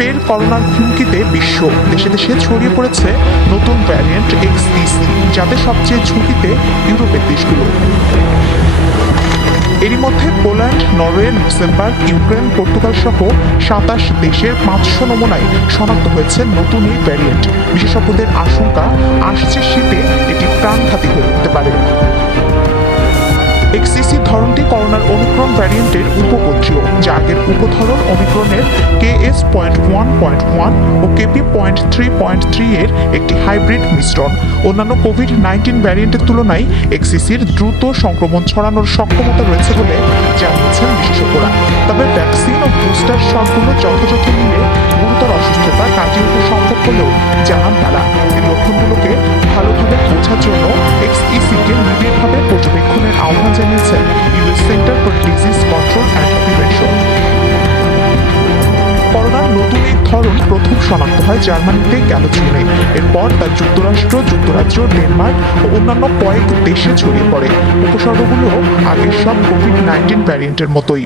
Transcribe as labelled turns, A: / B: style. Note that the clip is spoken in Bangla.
A: ফের করোনার হুমকিতে বিশ্ব। দেশে দেশে ছড়িয়ে পড়েছে নতুন ভ্যারিয়েন্ট এক্সইসি যাতে সবচেয়ে ঝুঁকিতে ইউরোপের দেশগুলো। এরই মধ্যে Poland, Norway, Luxembourg, Ukraine, Portugal সহ সাতাশ দেশের পাঁচশো নমুনায় শনাক্ত হয়েছে নতুন এই ভ্যারিয়েন্ট বিশেষজ্ঞদের আশঙ্কা, আসছে শীতে এটি প্রাণঘাতী হয়ে উঠতে পারে। এক্সিসি ধরনটি করোনার অনুক্রম ভ্যারিয়েন্টের উপগোত্রীয় আগের উপধরন ওমিক্রনের K S point one point one ও KP point three point three এর একটি হাইব্রিড মিশ্রণ। অন্যান্য কোভিড নাইন্টিন ভ্যারিয়েন্টের তুলনায় এক্সিসির দ্রুত সংক্রমণ ছড়ানোর সক্ষমতা রয়েছে বলে জানিয়েছেন বিশেষজ্ঞরা। তবে ভ্যাকসিন ও বুস্টার শটগুলো যথাযথ নিলে গুরুতর অসুস্থতা কাটিয়ে ওঠা সম্ভব বলেও জানান তারা। এই লক্ষণগুলোকে ভালোভাবে বোঝার জন্য এক্সইসিকে নিবিড়ভাবে পর্যবেক্ষণের আহ্বান জানিয়েছেন নতুন ধরন প্রথম শনাক্ত হয় জার্মানিতে, গেল জুনে এরপর তা যুক্তরাষ্ট্র, যুক্তরাজ্য, ডেনমার্ক ও অন্যান্য কয়েক দেশে ছড়িয়ে পড়ে। উপসর্গগুলো আগের সব কোভিড নাইন্টিন ভ্যারিয়েন্টের মতোই।